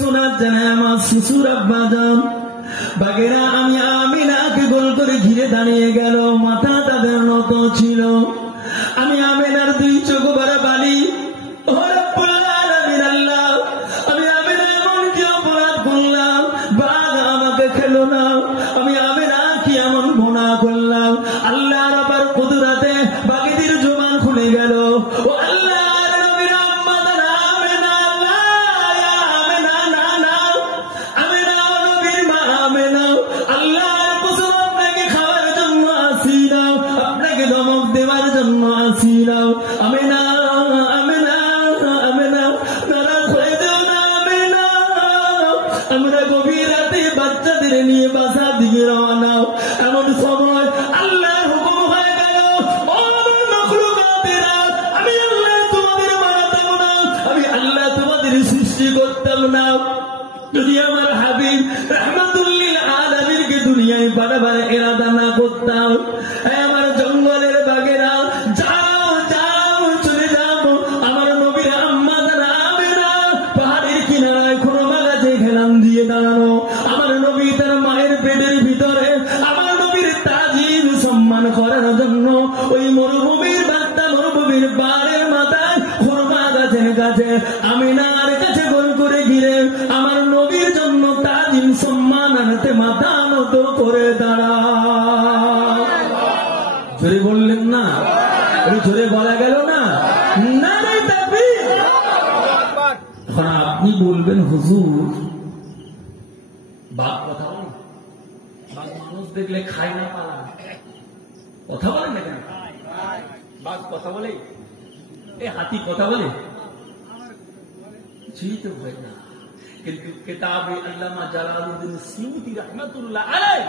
শোনার জানে আমার শিশুর আব্বাজান বাগেরা আমি আমিনাকে গোল করে ঘিরে দাঁড়িয়ে গেল। মাথা তাদের নত ছিল। আমি আমিনার দুই চোখ ভরা বালি। আমি আমিনা এমন কি অপরাধ করলাম? বাঘ আমাকে খেলো না। আমি আমিনা কি এমন গুনাহ করলাম? আল্লাহর আবার কুদরতে বাগেদের জবান খুলে গেল। ও আল্লাহ আমরা গভীর রাতে বাচ্চাদের নিয়ে বাসার দিকে রওনা। এমন সময় আল্লাহর হুকুম হয়ে গেল, ও আমার মাখলুকাতেরা, আমি আল্লাহ তোমাদের বানাতাম না, আমি আল্লাহ তোমাদের সৃষ্টি করতাম না যদি আমার হাবিব রাহমাতুল্লিল আলামিনকে দুনিয়ায় পাঠাবার ইরাদা না করতাম। আমার জঙ্গলের বাগেরা যাও যাও চলে যাও। আমার নবীর আম্মা যারা আমেনা পাহাড়ের কিনারায় খুরমা গাছে ঘেরান দিয়ে দাঁড়ানো। আমার নবী তার মায়ের পেটের ভিতরে আমার নবীর তাজিম সম্মান করার জন্য ওই মরুভূমির বার্তা মরুভূমির পাহাড়ের মাথায় খুরমা গাছের কাছে আমিনার কাছে গোল করে ঘিরে আমার নবীর জন্য তাজিম সম্মান আনতে মাথা নত করে দাঁড়ায়। জোরে বললেন না? জোরে বলা গেল না? নারে তাকবীর। এখন আপনি বলবেন হুজুর বাঘ কথা বলে, বাঘ মানুষ দেখলে খায় না পালা, কথা বলেন না কেন? বাঘ কথা বলে, এ হাতি কথা বলে, কিছুই তো হয় না। কিন্তু কিতাবে আল্লামা জালালউদ্দিন সিয়ুতি রাহমাতুল্লাহ আলাইহি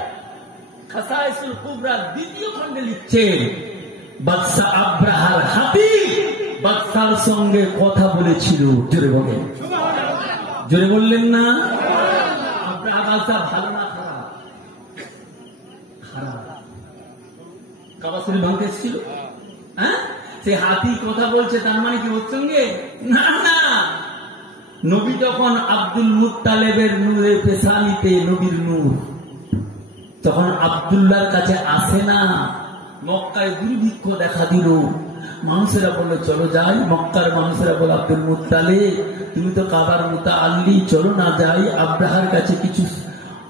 খাসাইসুল কুবরা দ্বিতীয় খণ্ডে লিখছেন, বাদশা আব্রাহার হাতি বাদশার সঙ্গে কথা বলেছিল। জোরে বলেন, জোরে বললেন না? আব্রাহা বাদশা ভালো না খারাপ? খারাপ। কাবা শরীফ ভাঙতে এসেছিল, হ্যাঁ? সে হাতি কথা বলছে, তার মানে কি ওর সঙ্গে? না না, নবী তখন আব্দুল মুত্তালেবের নূরে পেশানিতে নবীর নূর, তখন আব্দুল্লাহর কাছে আসে না। মক্কায় দুর্ভিক্ষ দেখা দিল। মানুষেরা বললো চলো যাই। মক্কার মানুষেরা বলে আব্দুল মুত্তালেব তুমি তো কাবার মুতাআল্লি, চলো না যাই আব্রাহার কাছে কিছু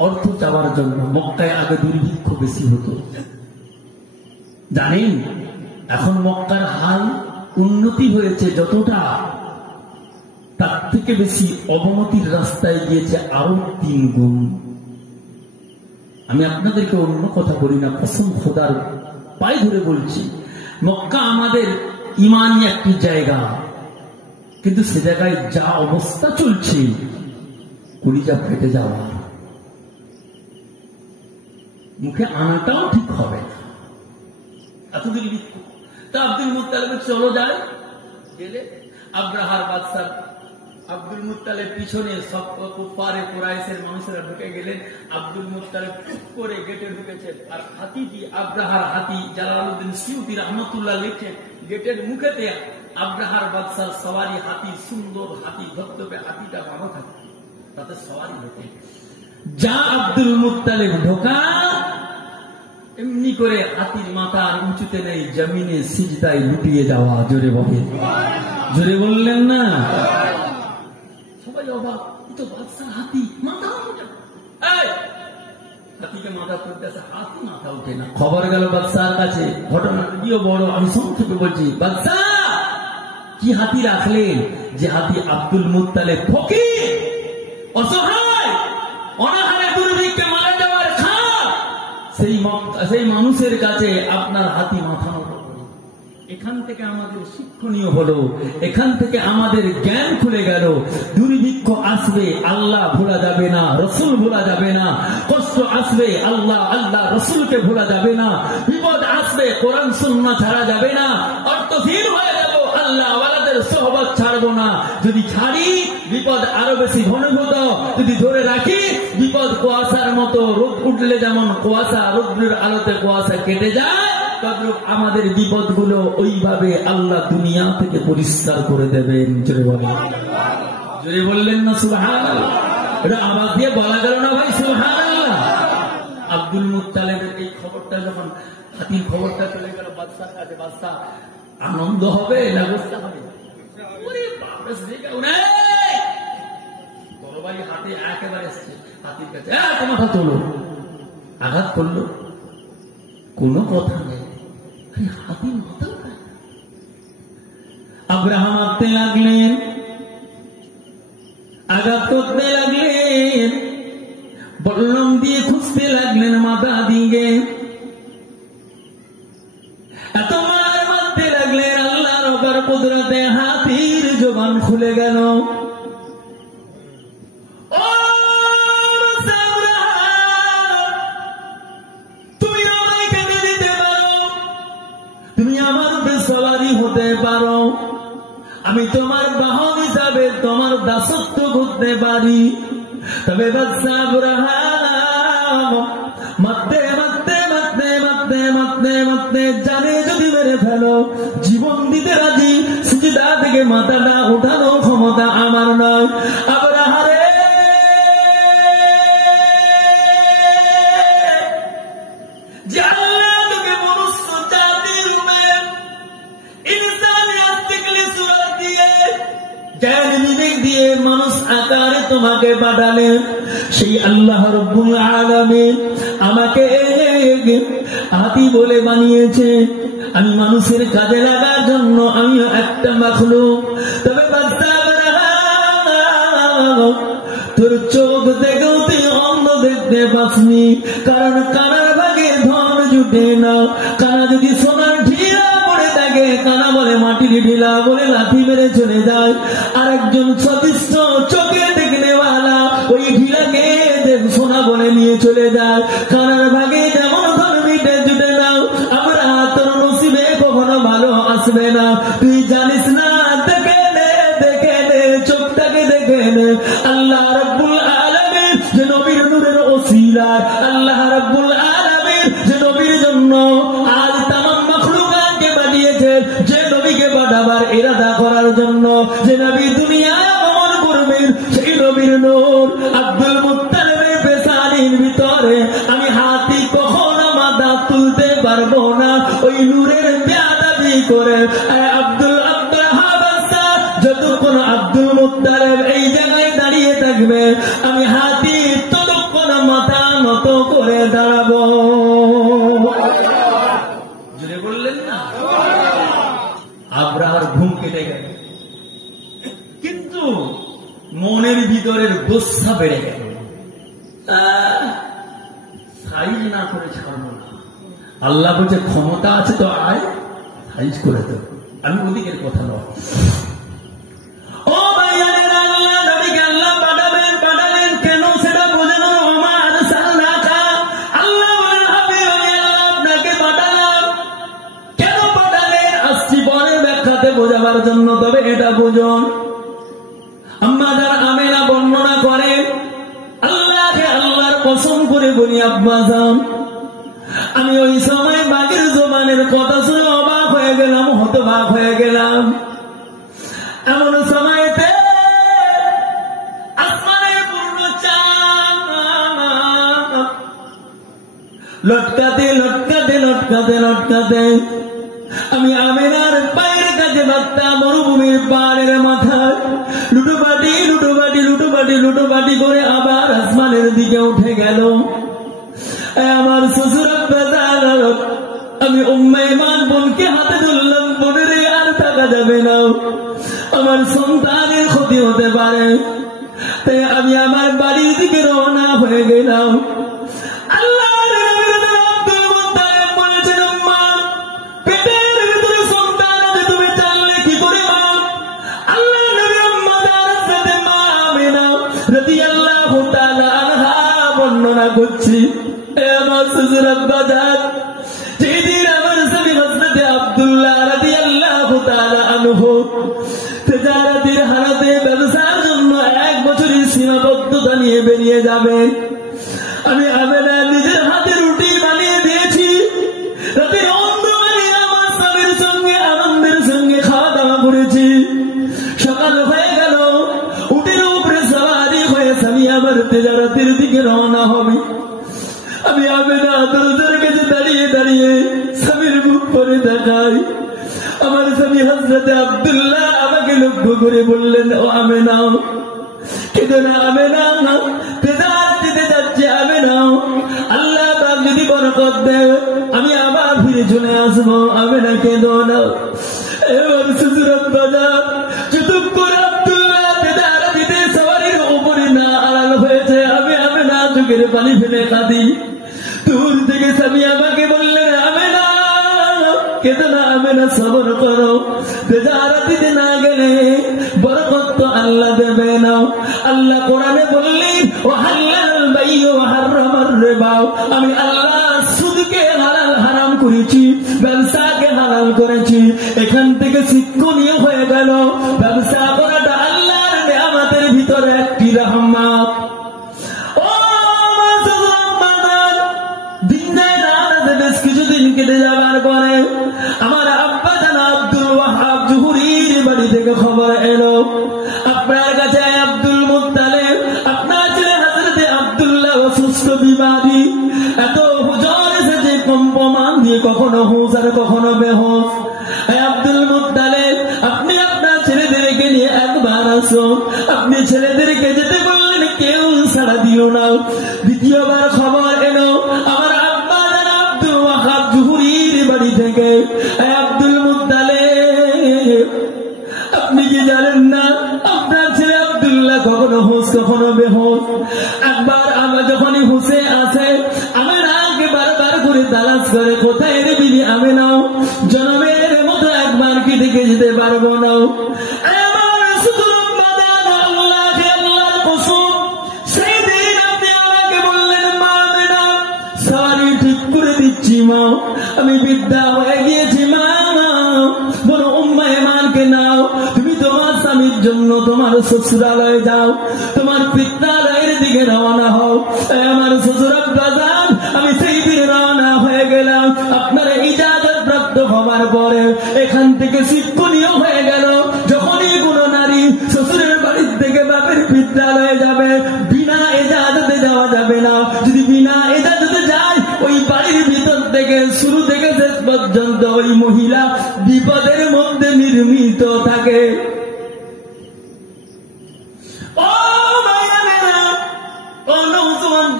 অর্থ চাওয়ার জন্য। মক্কায় আগে দুর্ভিক্ষ বেশি হতো জানেন। এখন মক্কার হাল উন্নতি হয়েছে যতটা, তার থেকে বেশি অবনতির রাস্তায় গিয়েছে আরো 3 গুণ। আমি আপনাদেরকে অন্য কথা বলি না, কসম খোদার পায়ে ধরে বলছি, মক্কা আমাদের ইমানি একটি জায়গা, কিন্তু সে জায়গায় যা অবস্থা চলছে কলিজা ফেটে যাওয়া, মুখে আনাটাও ঠিক হবে না। এতদিন তা আব্দুল মুত্তালিব চলো যায় গেলে আব্রাহার বাদশা আব্দুল মুত্তালিব পিছনে সব কুফারে কুরাইশের মানুষেরা ঢুকে গেলেন। আব্দুল মুত্তালিব চুপ করে গেটে ঢুকেছেন। আর হাতিটি আব্রাহার হাতি, জালালউদ্দিন সিয়ুতি রাহমাতুল্লাহ লিখেন, গেটের মুখেতে আব্রাহার বাদশার সওয়ারি হাতি, সুন্দর হাতি, ধবধবে হাতিটা বাঁধা থাকে, তাতে সওয়ারি হতে যা আব্দুল মুত্তালিব ঢোকা এমনি করে হাতির মাথা উঁচুতে নেই, জমিনে সিজদায় লুটিয়ে যাওয়া। জোরে বলে, জোরে বললেন না? সবাই অবাক, তো বাদশা হাতি মাথা উঠে, হাতিকে মাথা তুলতেছে, হাতি মাথা উঠে না। খবর গেল বাদশার কাছে, ঘটনাটিও বড়, আমি সংক্ষেপে বলছি। বাদশা কি হাতি রাখলেন? যে হাতি আব্দুল মুত্তালিব ফকির, অসহায়, অনাহারে দুর্ভিক্ষে মারা যাওয়ার খাপ, সেই মানুষের কাছে আপনার হাতি মাথা নত করে। এখান থেকে আমাদের শিক্ষণীয় হলো, এখান থেকে আমাদের জ্ঞান খুলে গেল। দুর্ভিক্ষ আসবে, আল্লাহ ভোলা যাবে না, রসুল ভোলা যাবে না। কষ্ট আসবে, আল্লাহ আল্লাহ রসুলকে ভোলা যাবে না। বিপদ আসবে, কোরআন সুন্নাহ ছাড়া যাবে না। অর্থহীন হয়ে যাব, আল্লাহ ওয়ালাদের সোহবত ছাড়বো না। যদি ছাড়ি বিপদ আরো বেশি ঘনীভূত, যদি ধরে রাখি বিপদ কুয়াশার মতো, রোদ উঠলে যেমন কুয়াশা রোদ্রের আলোতে কুয়াশা কেটে যায়, তদ্রূপ আমাদের বিপদগুলো ওইভাবে আল্লাহ দুনিয়া থেকে পরিষ্কার করে দেবেন। জোরে বলেন, জোরে বললেন না সুবহানাল্লাহ? এটা আওয়াজ দিয়ে বলা গেল না ভাই সুবহানাল্লাহ। আব্দুল মুত্তালিবের এই খবরটা যখন হাতির খবরটা চলে গেল বাদশার কাছে, বাদশা আনন্দ হবে না গুসা হবে? ওরে বাপ রে, তরবারি হাতে একেবারে হাতির কাছে, মাথা তোলো, আঘাত করলো, কোন কথা নেই, হাতির মাথা। আব্রাহাম আঁকতে লাগলেন, আঘাত করতে লাগলেন, বল্লম দিয়ে খুঁজতে লাগলেন মাথা দিয়ে, এত মার মারতে লাগলেন, আল্লাহর অপার কুদরতে হাতির জবান খুলে গেল। তুমি আমায় কেটে দিতে পারো, তুমি আমার বেসওয়ারি হতে পারো, আমি তোমার বাহন হিসাবে তোমার দাসত্ব করতে পারি। তবে বাদশা আব্রাহাম মারতে মারতে মারতে মারতে মারতে মারতে জানে যদি মেরে ফেলো জীবন দিতে রাজি, সিজদা থেকে মাথাটা উঠানো ক্ষমতা আমার নয়। আব্রাহারে দিয়ে মানুষ আকারে তোমাকে পাঠালেন, সেই আল্লাহ রাব্বুল আলামিন আমাকে হাতি বলে বানিয়েছে, আমি মানুষের কাজে লাগার জন্য, আমি একটা মাখলুক। তবে তোর চোখ দেখেও তুই অন্ধ দেখতে পাসনি, কারণ কানার ভাগে ধন জুটে না। কানা যদি সোনার ঢিলা পড়ে থাকে, কানা বলে মাটির ঢিলা বলে লাথি মেরে চলে যায়। আরেকজন সদৃশ্য চোখে দেখনেওয়ালা ওই ঢিলাকে সোনা বলে নিয়ে চলে যায়। কানার ভাগে যেমন ধন মিটে জুটে না, আমরা তোর নসিবে কখনো ভালো আসবে না, তুই জানিস না। দেখে নে, দেখে নে, চোখটাকে দেখে নে। আল্লাহ রাব্বুল আলামিন যে নবীর নূরের ওসিলায়, আল্লাহ রাব্বুল আলামিন যে নবীর জন্য আজ তামাম মাখলুকাতকে বানিয়েছে, যে নবীকে পাঠাবার ইরাদা করার জন্য, যে নবী দুনিয়ায় আগমন করবেন, সেই নবীর নূর আব্দুল মুত্তালিবের পেশানির ভিতরে আমি হাতি কখনো মাথা তুলতে পারবো না। ওই নূরের বেয়াদবি করে আব্দুল যতক্ষণ আব্দুল মুত্তালিব এই জায়গায় দাঁড়িয়ে থাকবে, আমি হাতি ততক্ষণ মাথা নত করে দাঁড়াবো। জুড়ে বললেন না? আব্রাহার ঘুম কেটে গেল, কিন্তু মনের ভিতরের গোসা বেড়ে গেল। সাইজ না করে ছাড়বো না। আল্লাহ বলছে ক্ষমতা আছে তো আয়, সাইজ করে দেব। আমি ওদিকের কথা নয়। ও ভাইয়ারা, আল্লাহ নবীকে আল্লাহ পাঠাবেন, পাঠালেন কেন সেটা বোঝানো। আমার সাল্লাকা আল্লাহ বলেন, আমি আল্লাহ আপনাকে পাঠালাম। কেন পাঠালেন আসছি পরে ব্যাখ্যাতে বোঝাবার জন্য, তবে এটা বুঝুন। আম্মা যারা আমেনা বর্ণনা করে, আল্লাহকে আল্লাহর কসম করে বলি আব্বা যান, আমি ওই সময় বাগের জবানের কথা শুনে অবাক হয়ে গেলাম, হতবাক হয়ে গেলাম। এমন সময়তে আসমানের পূর্ণ চাঁদ লটকাতে লটকাতে লটকাতে লটকাতে আমি আমিনার পায়ের কাছে বাচ্চা মরুভূমির পাহাড়ের মাথায় লুটোপাটি লুটোপাটি লুটোপাটি লুটোপাটি করে আবার আসমানের দিকে উঠে গেল। আমার শ্বশুর আমি উম্মে ইমান বোনকে হাতে ধরলাম, বোনের আর থাকা যাবে না, আমার সন্তানের ক্ষতি হতে পারে। তাই আমি আমার বাড়ির দিকে রওনা হয়ে গেলাম। আল্লাহ আব্দুল মুত্তালিব বলেছেন, আম্মা পেটের ভিতরে সন্তান আছে, তুমি জানলে কি করে মা? আল্লাহ নবী আম্মা তার সাথে মা আমিনা রাদিয়াল্লাহু তাআলা আনহা বর্ণনা করছি। আমার শ্বশুর আব্বা জান যেদিন আমার স্বামী হযরত আব্দুল্লাহ রাদিয়াল্লাহু তাআলা আনহু তিজারাতের হারাতে ব্যবসার জন্য 1 বছরের সীমাবদ্ধতা নিয়ে বেরিয়ে যাবেন, আমি আমেনা নিজের হাতে রুটি বানিয়ে দিয়েছি। রাতের অন্ধকারে আমার স্বামীর সঙ্গে আনন্দের সঙ্গে খাওয়া দাওয়া করেছি। সকাল হয়ে গেল, উটের উপরে সওয়ারি হয়ে স্বামী আমার করে দেখাই। আমার স্বামী হযরতে আব্দুল্লাহ আমাকে লক্ষ্য করে বললেন, ও আমেনা, কেঁদো না আমেনা, তেজার দিতে যাচ্ছে আমেনা, আল্লাহ পাক যদি বরকত দেয় আমি আবার ফিরে চলে আসবো, আমেনা কেঁদো না। এবার শ্বশুর বাজার যতক্ষণ আব্দুল্লাহ তেজার দিতে সবারির উপরে না আড়াল হয়েছে, আমি আমেনা চোখের পানি ফেলে কাঁদি। দূর থেকে স্বামী আমাকে বললেন, আমেনা কেঁদো না আমেনা, সবর করো, তেজারা দিতে না গেলে বরকত তো আল্লাহ দেবে না। আল্লাহ কোরআনে বললেন, ও হাল্লাল বাইয়ু ওয়া হারামার রিবা, আমি আল্লাহ সুদকে হালাল হারাম করেছি, ব্যবসাকে হালাল করেছি। এখান থেকে শিক্ষণীয় হয়ে গেল ব্যবসা করাটা আল্লাহর নিয়ামতের ভিতরে একটি রহমত। বেশ কিছুদিন কেটে যাবার পরে আমার আব্বা জান আব্দুল ওয়াহাব জুহুরির বাড়ি থেকে খবর এলো, আপনার কাছে আব্দুল মুত্তালিব, আপনার ছেলে হযরতে আব্দুল্লাহ অসুস্থ বিমারি, এত জ্বর এসেছে কম্পমান দিয়ে, কখনো হুঁশ আর কখনো বেহুশ। আব্দুল মুত্তালিব, আপনি আপনার ছেলেদেরকে নিয়ে একবার আসুন। আপনি ছেলেদেরকে যেতে বললেন, কেউ সাড়া দিল না। দ্বিতীয়বার খবর এলো আমার জুহুরির বাড়ি থেকে, আব্দুল মুত্তালিব, আপনি কি জানেন না আপনার ছেলে আব্দুল্লাহ কখনো হুঁশ কখনো বেহুশ। একবার আমরা যখনই হুঁশে আসে আমেনাকে বারবার করে তালাশ করে, কোথায় রে বিবি আমেনা, জনমের মতো একবার কি দেখে যেতে পারবো না। আমি বিদ্যা হয়ে গিয়েছি মা, বলো উম্মে ইমানকে নাও, তুমি তোমার স্বামীর জন্য তোমার শ্বশুরালয়ে যাও, তোমার পিতালয়ের দিকে রওনা হও। আমার শ্বশুর আব্বা যান, আমি সেই দিকে রওনা হয়ে গেলাম। আপনার ইজাজত প্রাপ্ত হবার পরে এখান থেকে শিক্ষণীয় হয়ে গেল, যখনই কোনো নারী শ্বশুরের বাড়ির থেকে বাপের বিদ্যালয়ে যাবে, বিনা ইজাজতে যাওয়া যাবে না। যদি বিনা ইজাজতে যায়, ওই বাড়ির ভিতর থেকে শুরু থেকে শেষ পর্যন্ত ওই মহিলা বিপদের মধ্যে নির্মিত থাকে।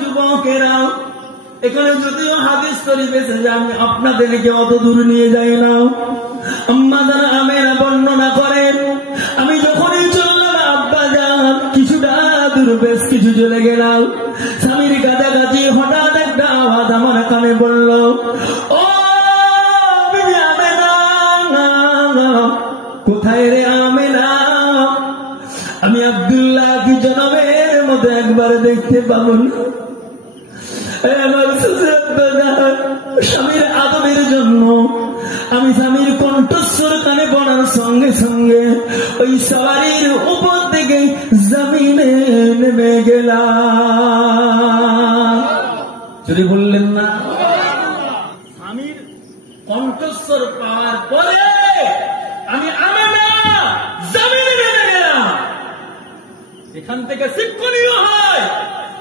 যুবকেরা, এখানে যদিও হাদিস শরীফ এসেছে, আমি আপনাদেরকে অত দূর নিয়ে যাই না। আম্মা জান আমেনা বর্ণনা করেন, আমি যখনই চললাম আব্বা জান কিছুটা দূর, বেশ কিছু চলে গেলাম, স্বামীর কাছাকাছি হঠাৎ একটা আওয়াজ আমার কানে বলল, ও বিবি আমেনা, কোথায় রে আমেনা? আমি আব্দুল্লাহ কি জনমের মতো একবার দেখতে পাবো না? আমার স্বামীর আদবের জন্য আমি স্বামীর কণ্ঠস্বর কানে পড়ার সঙ্গে সঙ্গে ওই সওয়ারির উপর থেকে জমিনে নেমে গেলাম। যদি বললেন না, স্বামীর কণ্ঠস্বর পাওয়ার পরে আমি আমেনা জমিনে নেমে গেলাম। এখান থেকে শিক্ষণীয় হয়,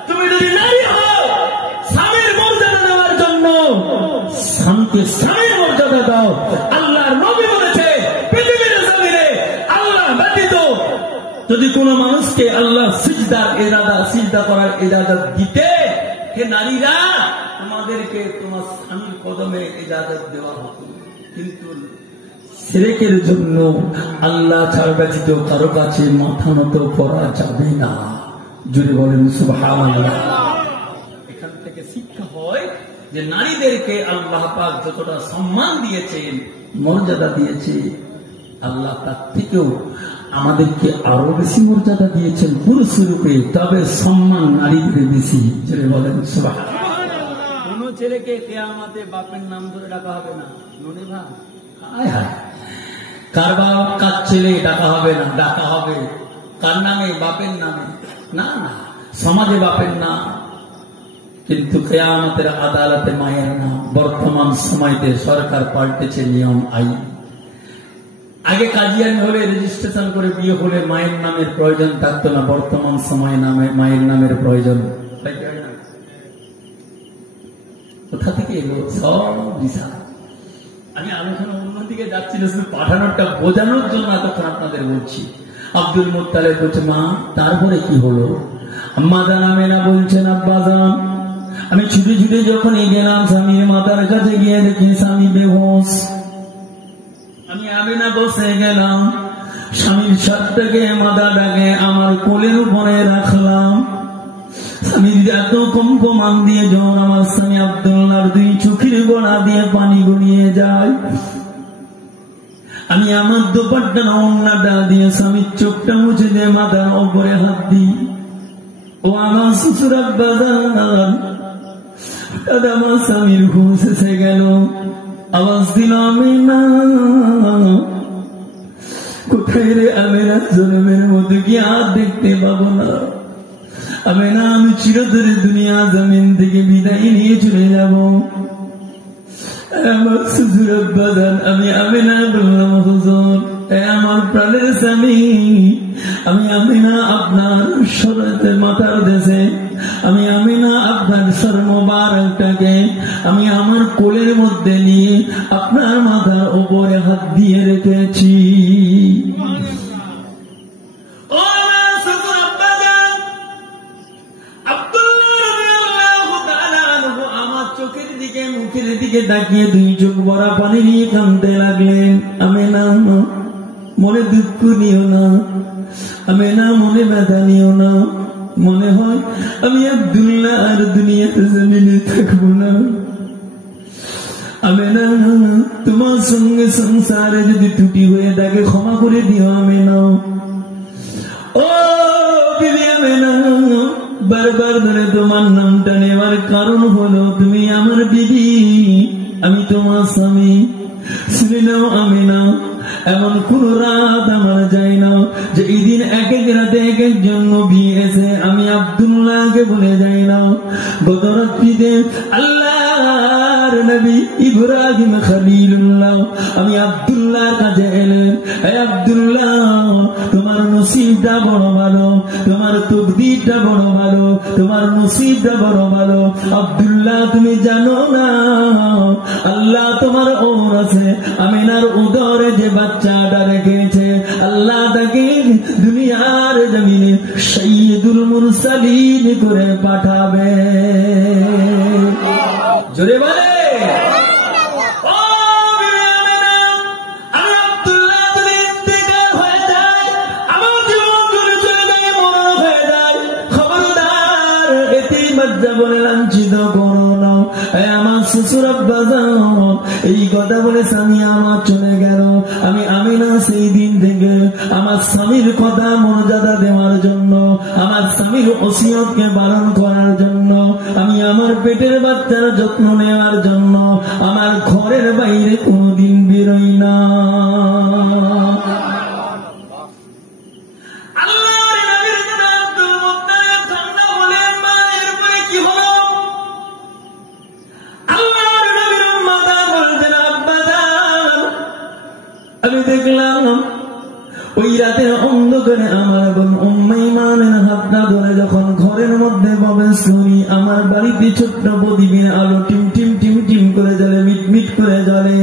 তুমি যদি নারী হও, স্বামীর মর্যাদা দেওয়ার জন্য স্বামীকে স্বামীর মর্যাদা দাও। আল্লাহর নবী বলেছে, পৃথিবীর জমিনে আল্লাহ ব্যতীত যদি কোন মানুষকে আল্লাহ সিজদা করার ইজাজত দিতে, হে নারীরা, তোমাদেরকে তোমার স্বামীর কদমে ইজাজত দেওয়া হতো। কিন্তু শিরকের জন্য আল্লাহ ছাড়া ব্যতীত কারো কাছে মাথা নত করা যাবে না। জুড়ে বলেন সুবহানাল্লাহ। এখান থেকে শিক্ষা হয় যে নারীদেরকে আল্লাহ পাক যতটা সম্মান দিয়েছেন, মর্যাদা দিয়েছে, আল্লাহ তার থেকেও আমাদেরকে আরো বেশি মর্যাদা দিয়েছেন পুরুষ রূপে, তবে সম্মান নারীদের বেশি। জুড়ে বলেন সুবহানাল্লাহ। কোন ছেলেকে কিয়ামতে বাপের নাম ধরে ডাকা হবে না, ননি ভাই, কার বাপ কার ছেলে ডাকা হবে না, ডাকা হবে কার নামে? বাপের নামে। না না, সমাজে বাপের নাম, কিন্তু কিয়ামতের আদালতে মায়ের নাম। বর্তমান সময়তে সরকার পাল্টেছে নিয়ম, আইন। আগে কাজিয়ানি হলে, রেজিস্ট্রেশন করে বিয়ে হলে মায়ের নামের প্রয়োজন থাকতো না, বর্তমান সময় নামে মায়ের নামের প্রয়োজন। কোথা থেকে এলো? সব বিশাল। আমি আলোচনা অন্যদিকে যাচ্ছি না, শুধু পাঠানোরটা বোঝানোর জন্য এতক্ষণ আপনাদের বলছি। আব্দুল মুত্তালিব বলছে, মা তারপরে কি হলো? আম্মা জান আমেনা বলছেন, আব্বা জান আমি ছুটে ছুটে যখন গেলাম স্বামীর মাথার কাছে গিয়ে দেখি স্বামী বেহুঁশ। আমি আমেনা বসে গেলাম, স্বামীর সাতটাকে মাথাটাকে আমার কোলের উপরে রাখলাম। স্বামীর এত কম্পমান দিয়ে যখন আমার স্বামী আব্দুল্লাহর দুই চোখের গোড়া দিয়ে পানি গড়িয়ে যায়, আমি আমার দোপাট্টা ওড়নাটা দিয়ে স্বামীর চোখটা মুছে দিয়ে মাথার ওপরে হাত দিই। ও আমার শ্বশুর আব্বা জান, আমার স্বামীর হুঁশ এসে গেল। আওয়াজ দিল, আমেনা কোথায় রে আমেনা? জন্মের মতো কি আর দেখতে পাবো না? আমেনা আমি চিরতরে দুনিয়া জমিন থেকে বিদায় নিয়ে চলে যাব। আমার শ্বশুর আব্বা জান, আমি আমেনা বললাম, হুজুর আমার প্রাণের স্বামী, আমি আমেনা আপনার সরতে মাথার দেশে, আমি আমেনা আপনার সর মোবারকটাকে আমি আমার কোলের মধ্যে নিয়ে আপনার মাথার উপরে হাত দিয়ে রেখেছি। মুখের দিকে তাকিয়ে দুই চোখ ভরা পানি নিয়ে কাঁদতে লাগলেন। আমেনা মনে দুঃখ নিও না, আমেনা মনে ব্যথা নিও না, মনে হয় আমি আব্দুল্লাহ আর দুনিয়াতে জমিনে থাকবো না। আমেনা তোমার সঙ্গে সংসারে যদি ত্রুটি হয়ে থাকে ক্ষমা করে দিও আমেনা। ও বিবি আমেনা, বারবার ধরে তোমার নামটা নেওয়ার কারণ হলো তুমি আমার বিবি, আমি তোমার স্বামী। শুনে নাও আমেনা, এমন কোন রাত আমার যায় না যে এই দিন এক এক রাতে এক একজন নবী এসে আমি আব্দুল্লাহকে বলে যাই না। গত রাত্রিতে আল্লাহর নবী ইব্রাহিম খলিলুল্লাহ আমি আব্দুল্লাহর কাছে এলেন, হে আব্দুল্লাহ তোমার নসিবটা বড় ভালো, তোমার তকদিরটা বড় ভালো, তোমার নসিবটা বড় ভালো। আব্দুল্লাহ তুমি জানো না আল্লাহ তোমার ওর আছে, আমিনার উদরে যে বাচ্চাটা রেখেছে আল্লাহ তাকে দুনিয়ার জমিনে সাইয়্যিদুল মুরসালিন করে পাঠাবে। জোরে বলে লাঞ্ছিত করো না। আমার শ্বশুর আব্বা জান এই কথা বলে স্বামী আমার চলে গেল। আমি আমিনা সেই দিন থেকে আমার স্বামীর কথা মর্যাদা দেওয়ার জন্য, আমার স্বামীর ওসিয়তকে পালন করার জন্য, আমি আমার পেটের বাচ্চার যত্ন নেওয়ার জন্য আমার ঘরের বাইরে কোনোদিন বেরোই না। আমি দেখলাম ওই রাতের অন্ধকারে আমার বোন উম্মে ঈমানের হাতটা ধরে যখন ঘরের মধ্যে প্রবেশ করি, আমার বাড়িতে ছোট্ট প্রদীপের আলো টিম টিম টিম টিম করে জ্বলে, মিটমিট করে জ্বলে।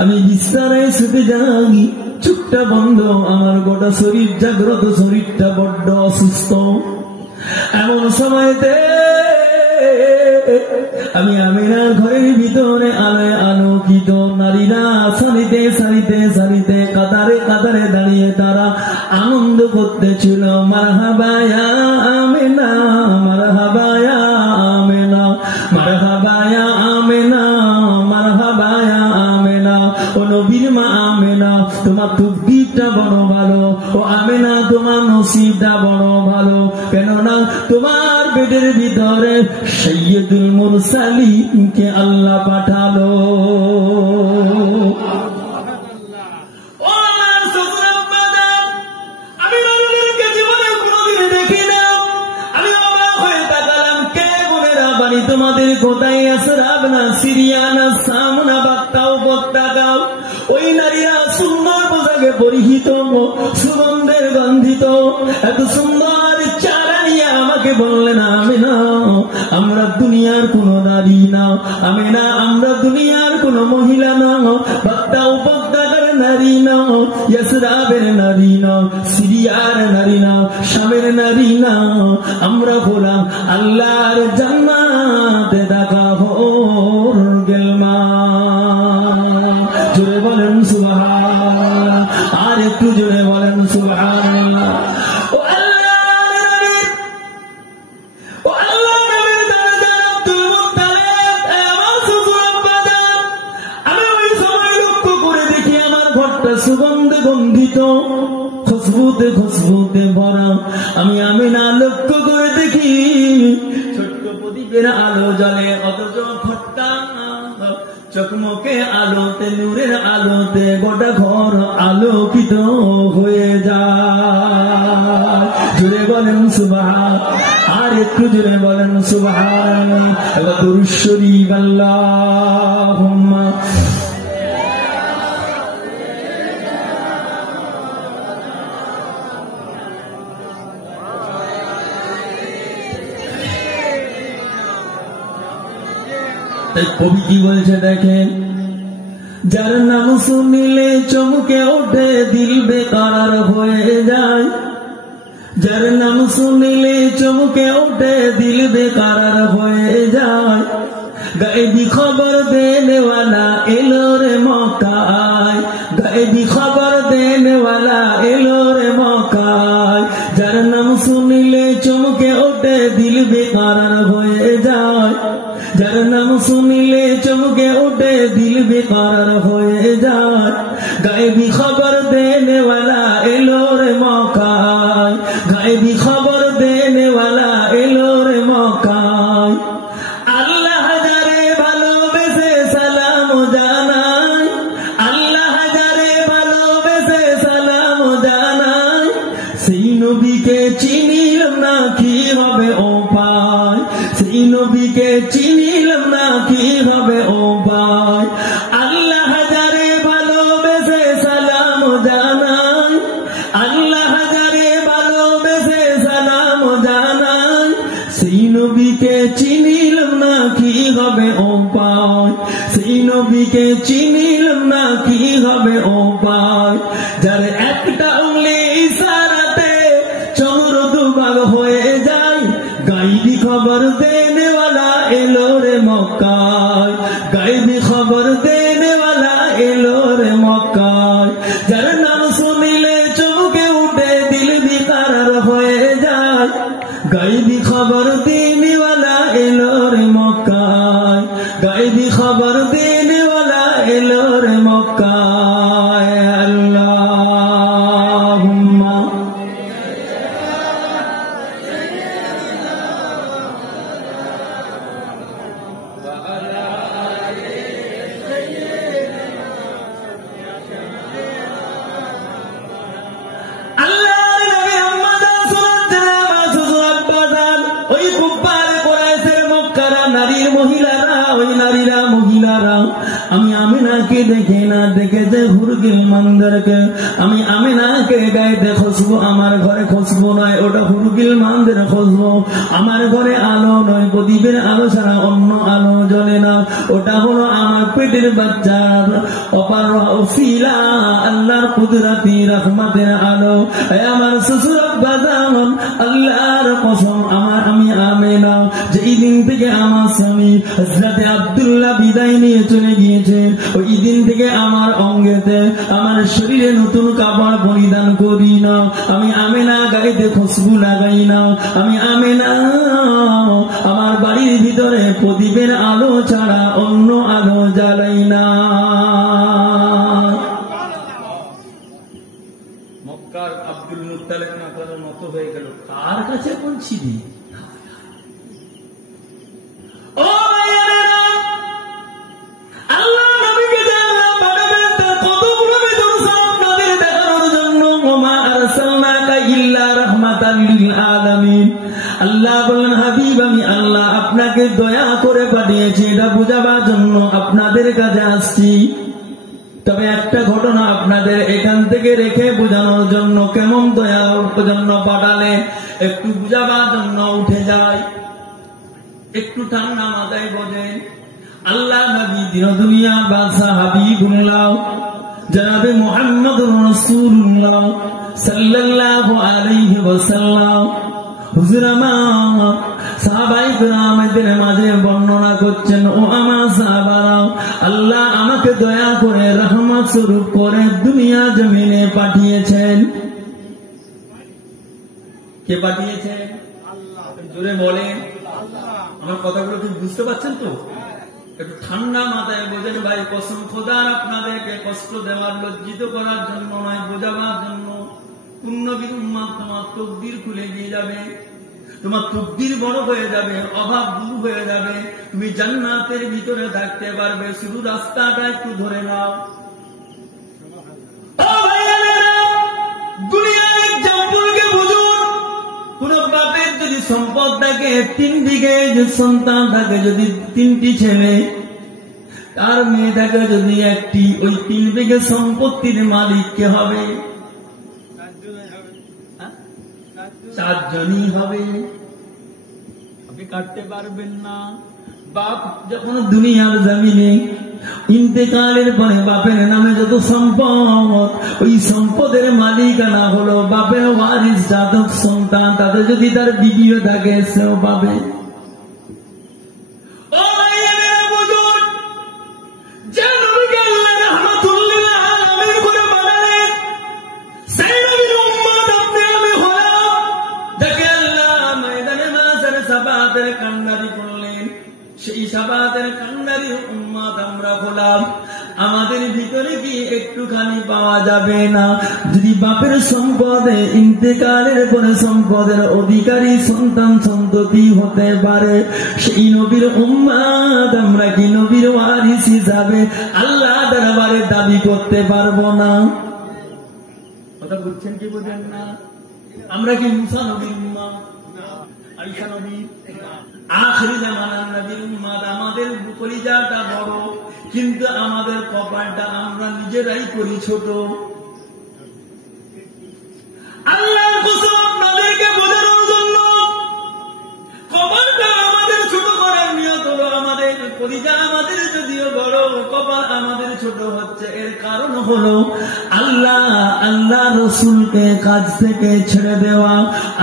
আমি বিছানায় শুতে যাই, চোখটা বন্ধ, আমার গোটা শরীর জাগ্রত, শরীরটা বড্ড অসুস্থ। এমন সময়তে আমি আমিনার ঘরের ভিতরে আলোয় আলোকিত নারীরা সারিতে সারিতে সারিতে কাতারে কাতারে দাঁড়িয়ে তারা আনন্দ করতেছিল। মারহাবা ইয়া আমিনা, মারহাবা ইয়া আমিনা, মারহাবা ইয়া আমিনা, মারহাবা ইয়া আমিনা। ও নবীর মা আমিনা তোমার তকদীরটা বড় ভালো, ও আমিনা তোমার নসিবটা বড় ভালো, কেননা তোমার পেটের ভিতরে সাইয়্যিদুল মুরসালিনকে আল্লাহ পাঠালো। আমি নবীকে জীবনে কোনোদিন দেখি না। আমি অবাক হয়ে তাকালাম, কে বোনেরা বাড়ি তোমাদের কোথায় আছে? রাবনা, সিরিয়া না শাম না বাক্কা উপত্যকাও? ওই নারীরা সুন্দর পোশাকে পরিহিত, সুগন্ধের গন্ধিত, এত সুন্দর চারা নিয়ে আমার আমিনাকে বললেন, আমিনা আমরা দুনিয়ার কোন নারী না, আমিনা আমরা দুনিয়ার কোন মহিলা না, বাত্তা উপত্যকার নারী না, ইয়াসরাবের নারী না, সিরিয়ার নারী না, শামের নারী না, আমরা হলাম আল্লাহর জান্নাতে দেখা হর গেলমান। জোরে বলেন সুবহানাল্লাহ, আর একটু জোরে বলেন সুবহানাল্লাহ। ও আল্লাহ নবীর দাদা আব্দুল মুত্তালিব, আমার শ্বশুর আব্বা, আমি ওই সময় লক্ষ্য করে দেখি আমার ঘরটা সুগন্ধে গন্ধিত, খুশবুতে খুশবুতে ভরা। আমি আমিনা লক্ষ্য করে দেখি ছোট্ট প্রদীপের আলো জ্বলে, অথচ ঘরটা চকমকে আলোতে, নূরের আলোতে গোটা ঘর আলোকিত হয়ে যায়। জুড়ে বলেন সুবহান, আর একটু জুড়ে বলেন সুবহান। এবার দুরূদ শরীফ আল্লাহুম্মা কবি কি বলছে দেখেন, যার নাম শুনিলে চমকে ওঠে দিল বেকার হয়ে যায়, যার নাম শুনিলে চমকে ওঠে দিল বেকার হয়ে যায়, গায়েবী খবর দেনে ওয়ালা এলো রে মক্কায়, গায়েবী খবর দেনে ওয়ালা এলো রে মক্কায়, যার নাম শুনিলে চমকে ওঠে দিল বেকার হয়ে যায়, যার নাম শুনিলে চমকে ওঠে দিল বেকার হয়ে যায়, গায়েবী খবর দেনে ওয়ালা এলো রে মক্কায়, গায়েবী খবর দেনে ওয়ালা এলো রে মক্কায়। আল্লাহ যারে ভালোবেসে সালাম জানাই, আল্লাহ যারে ভালোবেসে সালাম জানাই, সেই নবীকে চিনিলাম না কি হবে ও পায়, সেই নবীকে চিনিলাম না কি হবে ও পায়। আল্লাহ যারে ভালোবেসে সালাম জানাই, আল্লাহ যারে ভালোবেসে সালাম জানাই, সেই নবীকে চিনিলাম না কি হবে ও পায়, সেই নবীকে চিনিলাম না কি হবে ও পায়। যার একটা উংলি ইশারাতে চমর দুবার হয়ে যায়, গায়েবী খবর দেনে ওয়ালা এলো রে মক্কায়, গায়েবী খবর দেনে ওয়ালা এলো রে মক্কায়। যার নাম শুনিলে চমকে উঠে দিল বেকার হয়ে যায়, গায়েবী খবর দেনে ওয়ালা এলো রে মক্কায়, গায়েবী খবর দেনে ওয়ালা এলো রে মক্কায়। আল্লাহুম্মা আমি আমিনাকে দেখে না দেখেছে হুরগিল মানদেরকে, আমি আমিনাকে গাইতে খুশবু, আমার ঘরে খুশবু নয়, ওটা হুরগিল মানদের খুশবু। আমার ঘরে আলো নয়, প্রদীপের আলো ছাড়া অন্য আলো জ্বলে না, ওটা হলো আমার পেটের বাচ্চার অপার ওসিলা আল্লাহর কুদরতি রহমতের আলো। আমার শ্বশুর আব্বা জামান, আল্লাহর কসম আমি আমিনা যেই দিন থেকে আমার স্বামী হযরত আব্দুল্লাহ বিদায় নিয়ে চলে গিয়েছে, ওই দিন থেকে আমার অঙ্গেতে আমার শরীরে নতুন কাপড় পরিধান করি না, আমি আমিনা গাইতে খুশবু লাগাই না, আমি আমিনা আমার বাড়ির ভিতরে প্রদীপের আলো ছাড়া অন্য আলো জ্বালাই না। মক্কার আব্দুল মুত্তালিব না করার মতো হয়ে গেল, কার কাছে পৌঁছিবি? ও আল্লাহ নবীকে আল্লাহ পাঠাবেন তার কত বড় বিদর্শন নবীর দেখানোর জন্য, ওমা আরসালনাকা ইল্লা রাহমাতাল লিল আলামিন। আল্লাহ বলেন, হাবিব আমি আল্লাহ আপনাকে দয়া করে পাঠিয়েছি, এটা বুঝাবার জন্য আপনাদের কাছে আসছি। তবে একটা ঘটনা আপনাদের এখান থেকে রেখে বোঝানোর জন্য, কেমন দয়ার জন্য পাঠালেন, একটু বুঝাবার জন্য উঠে যায়, একটু ঠান্ডা মাথায় বোঝেন। আল্লাহ নবী দিন দুনিয়ার বাদশা হাবিবুল্লাহ জনাবে মুহাম্মদুর রাসূলুল্লাহ সাল্লাল্লাহু আলাইহি ওয়াসাল্লাম হুজুর আমার সাহাবায়ে কেরামদের মাঝে বর্ণনা করছেন, ও আমার সাহাবারা, আল্লাহ আমাকে দয়া করে রহমত স্বরূপ করে দুনিয়া জমিনে পাঠিয়েছেন। কে পাঠিয়েছেন? আল্লাহ। জোরে বলেন আল্লাহ। আমার কথাগুলো কি বুঝতে পারছেন তো? একটু ঠান্ডা মাথায় বোঝেন ভাই, কসম খোদার আপনাদেরকে কষ্ট দেওয়ার, লজ্জিত করার জন্য নয়, বোঝাবার জন্য। পুণ্যবীর উম্মাত তোমার তকদির খুলে দিয়ে যাবে, তোমার তকদির বড় হয়ে যাবে, অভাব দূর হয়ে যাবে, তুমি জান্নাতের ভিতরে থাকতে পারবে, শুধু রাস্তাটা একটু ধরে নাও। দুনিয়ার এক্সাম্পলকে বুঝুন। কোন বাপের যদি সম্পদ থাকে, 3 বিঘে সন্তান থাকে, যদি 3টি ছেলে, তার মেয়ে থাকে যদি 1টি, ওই 3 বিঘে সম্পত্তির মালিক কে হবে? 4 জনই হবে। আপনি কাটতে পারবেন না। বাপ যখন দুনিয়ার জমিনে ইন্তেকালের পরে বাপের নামে যত সম্পদ, ওই সম্পদের মালিকানা হলো বাপের ওয়ারিস জাতক সন্তান, তাদের যদি তার বিবিও থাকে সেও পাবে। সেই সাবাতের কান্ডারি উম্মত আমরা হলাম। আমাদের ভিতরে কি একটুখানি পাওয়া যাবে না? যদি বাপের সম্পদে ইন্তেকালের পরে সম্পদের অধিকারী সন্তান সন্ততি হতে পারে, সেই নবীর উম্মত আমরা কি নবীর ওয়ারিস হিসাবে আল্লাহ দরবারে দাবি করতে পারবো না? কথা বুঝছেন কি বুঝেন না? আমরা কি মুসা নবীর উম্মত, আয়েশা নবী, আখিরি জামানার নবীর উম্মত? আমাদের কলিজাটা বড়, কিন্তু আমাদের কপালটা আমরা নিজেরাই করি ছোট। আল্লাহর কসম আপনাদেরকে বোঝানোর জন্য, কপালটা আমাদের ছোট করার নিয়ত হলো, আমাদের কলিজা আমাদের যদিও বড়, কপাল আমাদের ছোট হচ্ছে। এর কারণ হলো আল্লাহ রসুলকে কাছ থেকে ছেড়ে দেওয়া।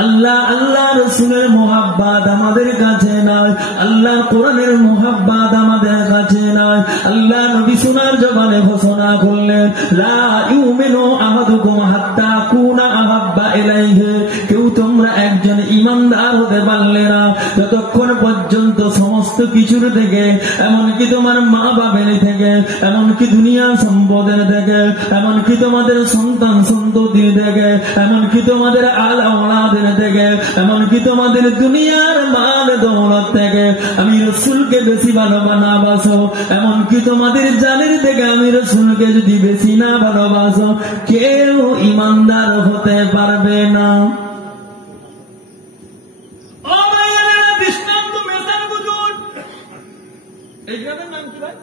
আল্লাহ রসুলের মোহাব্বত আমাদের কাছে নয়, আল্লাহ কোরআনের মোহাব্বত আমাদের কাছে নয়। আল্লাহ নবী শোনার জবানে ঘোষণা করলেন, লা ইউমিনু আহাদুকুম হাত্তা কুনা আহাব্বা ইলাইহি, কেউ তোমরা একজন ঈমানদার হতে পারলে না যতক্ষণ পর্যন্ত সমস্ত কিছুর থেকে, এমনকি তোমার মা বাবের থেকে, এমনকি দুনিয়ার সম্পদের থেকে, এমনকি তোমাদের সন্তান সন্ততির থেকে, এমনকি তোমাদের আল আওলাদের থেকে, এমনকি তোমাদের দুনিয়ার মাল দৌলত থেকে আমি রসুলকে বেশি ভালোবাসো, এমনকি তোমাদের জানের থেকে আমি রসুলকে যদি বেশি না ভালোবাসো, কেউ ঈমানদার হতে পারবে না। এই গ্রামের নাম কি ভাই?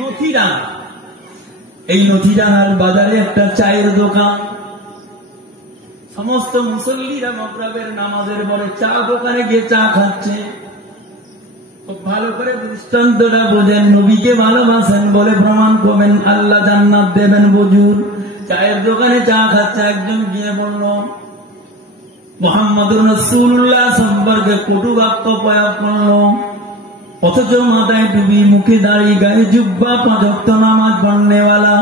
নথিরান। এই নথিরানার বাজারে একটা চায়ের দোকান। সমস্ত মুসল্লিরা মাগরিবের নামাজের পরে চা দোকানে গিয়ে চা খাচ্ছে। খুব ভালো করে দৃষ্টান্তটা বোঝেন। নবীকে ভালোবাসেন বলে প্রমাণ করবেন, আল্লাহ জান্নাত দেবেন বুঝুন। চায়ের দোকানে চা খাচ্ছে, একজন গিয়ে বলল মুহাম্মদুর রাসূলুল্লাহ সম্পর্কে কটু বাক্য প্রয়োগ করল, অথচ মাথায় টুপি, মুখে দাড়ি, গায়ে জুব্বা, 5 ওয়াক্ত নামাজ পড়নেওয়ালা।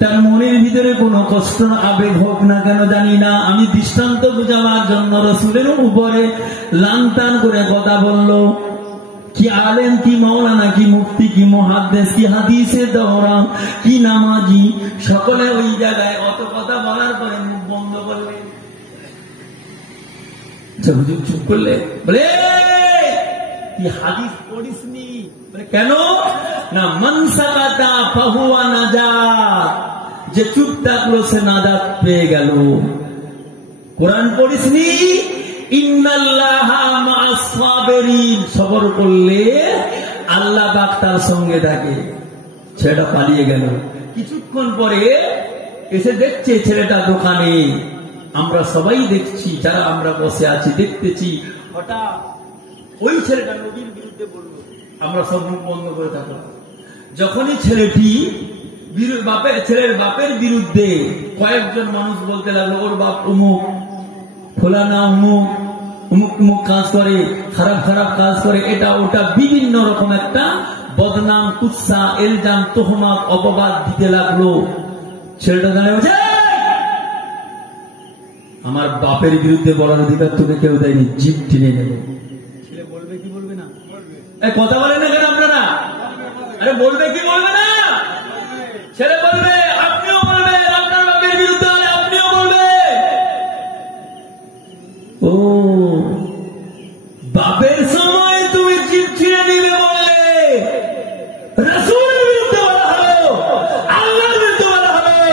তার মনের ভিতরে কোন কষ্ট আবেগ হোক না কেন জানি না, আমি দৃষ্টান্ত বোঝাবার জন্য রসুলের উপরে লানতান করে কথা বলল। কি আলেম, কি মাওলানা, কি মুফতি, কি মুহাদ্দিস, কি হাদিসের দৌরান, কি নামাজি, সকলে ওই জায়গায় অত কথা বলার পরে মুখ বন্ধ করলেন। হুজুর চুপ করলে, বলে কি হাদিস পড়িসনি? কেন না, মান সাকাতা ফাহুয়া নাজাত, যে চুপ থাকলো সে নাজাত পেয়ে গেল। কোরআন পড়িসনি? ইন্নাল্লাহা মা'আস সাবিরিন, সবর করলে আল্লাহ পাক তার সঙ্গে থাকে। ছেলেটা পালিয়ে গেল। কিছুক্ষণ পরে এসে দেখছে ছেলেটা দোকানে, আমরা সবাই দেখছি, যারা আমরা বসে আছি দেখতেছি। হঠাৎ ওই ছেলেটা নবীর বিরুদ্ধে বলল, আমরা সব মুখ বন্ধ করে থাকলাম। যখনই ছেলেটি ছেলের বাপের বিরুদ্ধে কয়েকজন মানুষ বলতে লাগলো, ওর বাপ অমুক, ফোলানা অমুক, অমুক অমুক কাজ করে, খারাপ খারাপ কাজ করে, এটা ওটা বিভিন্ন রকম একটা বদনাম, কুৎসা, এলজাম, তোহমত, অপবাদ দিতে লাগলো। ছেলেটা দাঁড়িয়ে বলছে, আমার বাপের বিরুদ্ধে বলার অধিকার তোকে কেউ দেয়নি, জিভ টেনে নেব। ছেলে বলবে কি বলবে না? কথা বলেন না কেন আপনারা? আরে বলবে কি বলবে না? ছেলে বলবে, আপনিও বলবেন, আপনার বাপের বিরুদ্ধে হলে আপনিও বলবে। ও বাপের সময় তুমি জিভ ছিঁড়ে নিবে বললে, রাসূলের বিরুদ্ধে বলা হলো, আল্লাহর বিরুদ্ধে বলা হলো,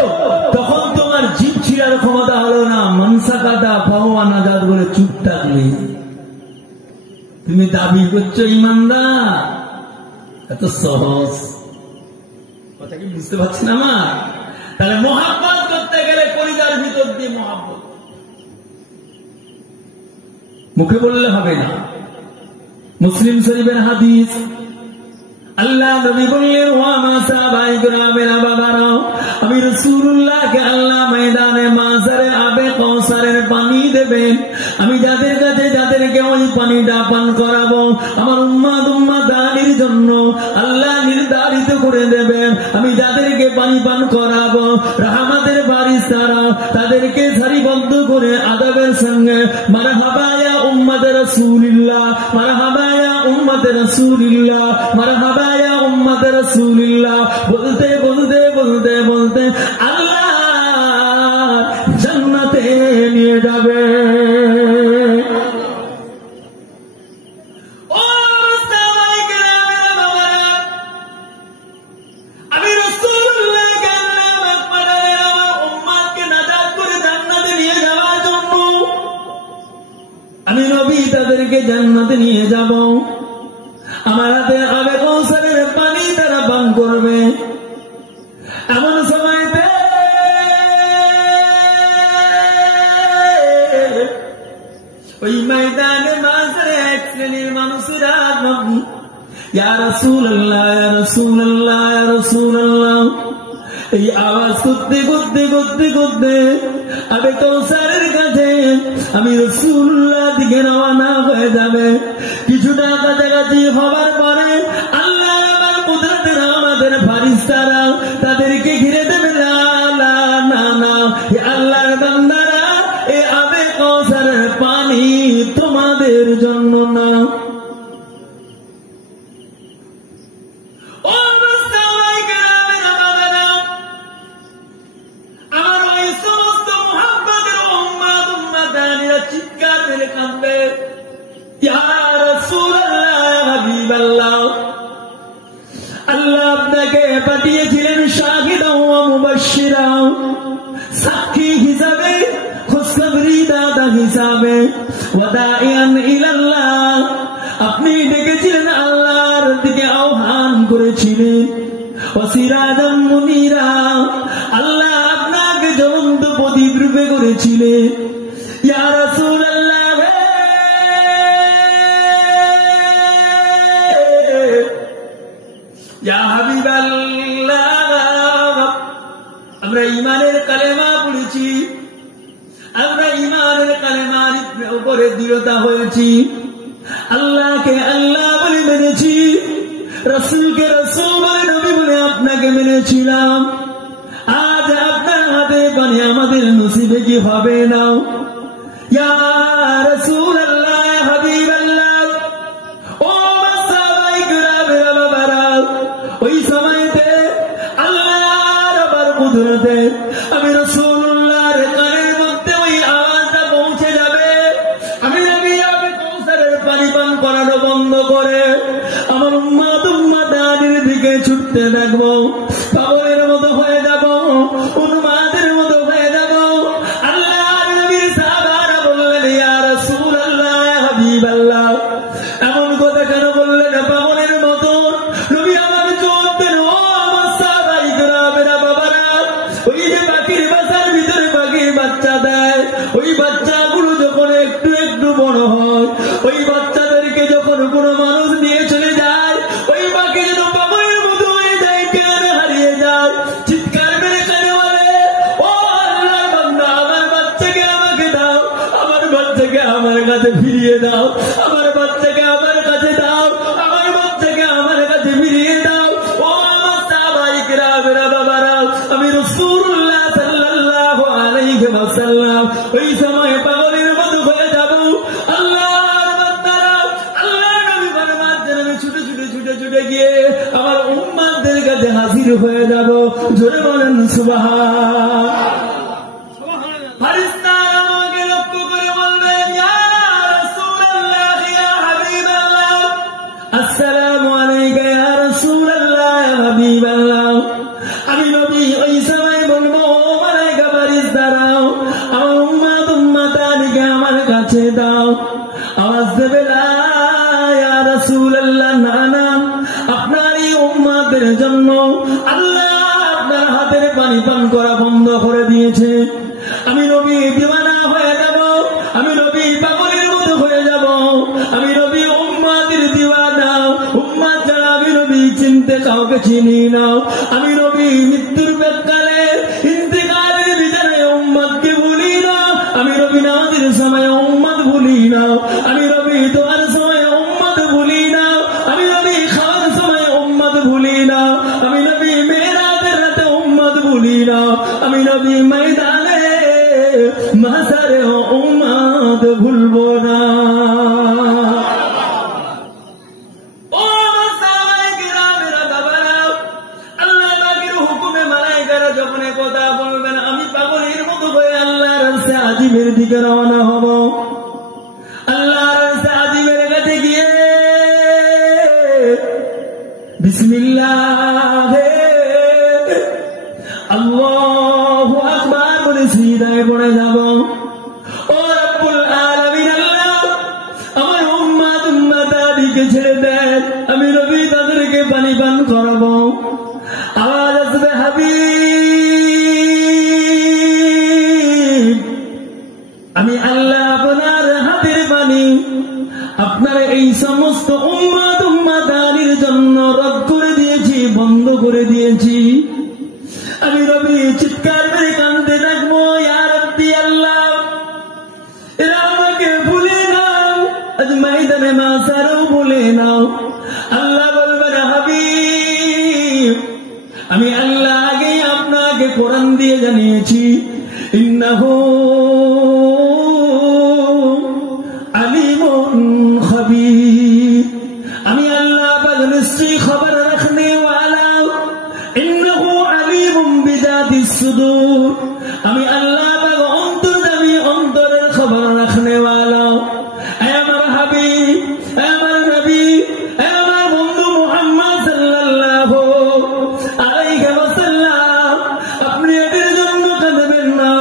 তখন তোমার জিভ ছিঁড়ার ক্ষমতা হলো না। মানসাকাদা ফাহুয়া নাজাত বলে চুপ থাকলে। তুমি দাবি করছো ইমানদার, এত সহজ কথা কি বুঝতে পারছি না? আমার তাহলে মহাব্বত করতে গেলে কলিজার ভিতর দিয়ে মহাব্বত, মুখে বললে হবে না। মুসলিম শরীফের হাদিস, আল্লাহ নবী বললেন, ওয়া মা সাহাবায়ে কিরামের বাবারা, আমি রাসূলুল্লাহকে আল্লাহ ময়দানে মাজারে আবে কাউসারের পানি দেবেন। আমি যাদের কাছে যাদেরকে ওই পানিটা পান করাবো, আমার উম্মাদানির জন্য আল্লাহ নির্ধারিত করে দেবেন। আমি যাদেরকে পানি পান করাবো, রাহমাতের বারিস্তারা তাদেরকে সারিবদ্ধ করে আদবের সঙ্গে মারহাবা ইয়া উম্মতে রাসূলিল্লাহ, মারহাবা ইয়া উম্মতে রাসূলিল্লাহ, মারহাবা ইয়া উম্মতে রাসূলিল্লাহ বলতে বলতে বলতে বলতে আল্লাহ জান্নাতে নিয়ে যাবে। আমি রাসূলুল্লাহকে আল্লাহ আকবার আমার উম্মতকে নাজাত করে জান্নাতে নিয়ে যাওয়ার জন্য আমি নবী তাদেরকে জান্নাতে নিয়ে যাব। আমার হাতে আবে কাউসারের পানি তারা পান করবে। এমন সময়তে ওই ময়দানে মাঝে এক শ্রেণীর মানুষেরা ইয়া রাসূলুল্লাহ, ইয়া রাসূলুল্লাহ, ইয়া রাসূলুল্লাহ এই আওয়াজ করতে করতে করতে করতে আবে কাউসারের কাছে আমি রাসূলুল্লাহ দিকে রওনা হয়ে যাবে। কিছুটা কাছাকাছি হবার পরে আল্লাহ আমার কুদরতের আমাদের ফারিস্তারা তাদেরকে ঘিরে দেবে। না না না না, আল্লাহর বান্দারা, এ আবে কাউসারের পানি তোমাদের জন্য না। চিৎকার মেরে কাঁদবে, ইয়া রাসূলুল্লাহ, ইয়া হাবিবাল্লাহ, আল্লাহ আপনাকে পাঠিয়েছিলেন শাহিদান ওয়া মুবাশশিরান, সাক্ষী হিসাবে, খুশখবরি দাতা হিসাবে, ওয়া দাঈয়ান ইলাল্লাহ, আপনি ডেকেছিলেন, আল্লাহর দিকে আহ্বান করেছিলেন, ওয়া সিরাজাম মুনীরা, আল্লাহ আপনাকে জ্বলন্ত প্রদীপ রূপে করেছিলেন। ইয়া রাসূলুল্লাহ, ইয়া হাবিবাল্লাহ, আমরা ঈমানের কালেমা পড়েছি, আমরা ঈমানের কালেমার উপরে দৃঢ়তা হয়েছি, আল্লাহকে আল্লাহ বলে মেনেছি, রাসূলকে রাসূল বলে নবী বলে আপনাকে মেনেছিলাম। আজ আপনার হাতে পানি আমাদের নসিবে কি হবে না? ইয়া রাসূলুল্লাহ, ইয়া হাবিবাল্লাহ, ও সাহাবায়ে কিরামের বাবারা, ওই সময়তে আল্লাহর আবার কুদরতে আমি রাসূলুল্লাহর কানের মধ্যে ওই আওয়াজটা পৌঁছে যাবে। আমি নবী আবে কাউসারের পানি পান করানো বন্ধ করে আমার উম্মাদানির দিকে ছুটতে থাকবো, পাগলের মতো হয়ে যাব, উন্মাদের মতো হয়ে যাব। আল্লাহর নবীর সাহাবারা বললেন, ইয়া রাসূলুল্লাহ, ইয়া হাবিবাল্লাহ, এমন কথা কেন বললেন পাগলের মতো? নবী আমার জবাব দেন, ও আমার কাছে ফিরিয়ে দাও, আমার বাচ্চাকে আমার কাছে দাও, আমার বাচ্চাকে আমার কাছে ফিরিয়ে দাও। ও আমার সাহাবায়ে কেরামেরা বাবারা, আমি রাসূলুল্লাহ সাল্লাল্লাহু আলাইহি ওয়াসাল্লাম ওই সময় পাগলের মতো হয়ে যাব। আল্লাহর বান্দারা, আল্লাহর নবী ফরমাচ্ছেন আমি ছুটে ছুটে ছুটে ছুটে গিয়ে আমার উম্মতদের কাছে হাজির হয়ে যাব। জোরে বলেন সুবহান। ফারিস্তারা আমাকে লক্ষ্য করে বলবেন, ইয়া রাসূলুল্লাহ, ইয়া হাবিবাল্লাহ, আসসালামু আলাইকা ইয়া রাসূলুল্লাহ, ইয়া হাবিবাল্লাহ। আমি নবী ওই সময় বলবো, ও মালায়েকা ফারিস্তারা, আমার উম্মতানিকে আমার কাছে দাও। আওয়াজ দেবে না, ইয়া রাসূলুল্লাহ, না না, আপনার এই উম্মতের জন্য আল্লাহ আপনার হাতের পানি পান করা বন্ধ করে দিয়েছে। আমি নবী দিওয়ানা হয়ে যাব, আমি নবী পাগলের মতো হয়ে যাব, আমি নবী উম্মতের দিওয়ানা। উম্মত ছাড়া আমি নবী চিনতে কাউকে চিনি না। আমি নবী মৃত্যুর বেকালে ইন্তেকালের বিছানায় উম্মতকে ভুলি না। আমি নবী নামাজের সময় উম্মত ভুলি না। আমি নবী দোয়ার সময় উম্মত ভুলি না। আমি নবী খাওয়ার সময় উম্মত ভুলি না। আমি নবী মেরাজের রাতে উম্মত ভুলি না। আমি নবী ময়দানে মাসারে উম্মত ভুলবো না। ও সাহাবায়ে কেরামেরা বাবারা, আল্লাহ পাকের হুকুমে মালায়েকারা যখন কথা বলবেন, আমি পাগলের মতো হয়ে আল্লাহর রাস্তা আজিমের দিকে রওনা হব। আল্লাহর রাস্তা আজিমের কাছে গিয়ে বিসমিল্লাহ আল্লাহু আকবার বলে সিজদায় পড়ে যাব। ও রব্বুল আলামিন, আল্লাহ আমার উম্মতাদিকে ছেড়ে দেন, আমি নবী তাদেরকে পানি পান করাবো। আওয়াজ আসবে, হাবিব, আমি আল্লাহ আপনার হাতের পানি আপনার এই সমস্ত উম্মতানির জন্য রদ করে দিয়েছি, বন্ধ করে দিয়েছি। আমি নবী চিৎকার করে কাঁদতে থাকবো, ইয়া রাব্বি, আল্লাহ এরা আমাকে ভুলে নাও, আজ ময়দানে মাসারও ভুলে নাও। আল্লাহ বলবেন, হাবিব, আমি আল্লাহ আগে আপনাকে কোরআন দিয়ে জানিয়েছি, ইন্নাহু আলিমুন খাবীর। আমি আল্লাহ পাক নিশ্চয়ই খবর রাখনে ওয়ালা, ইন্নাহু আলিমুম বিযাতিস সুদূর। আমি আল্লাহ পাক অন্তর্যামী, অন্তরের খবর রাখনে ওয়ালা। হে আমার হাবিব, হে আমার নবী, হে আমার বন্ধু মুহাম্মদ সাল্লাল্লাহু আলাইহি ওয়াসাল্লাম, আপনি এদের জন্য কাঁদবেন না।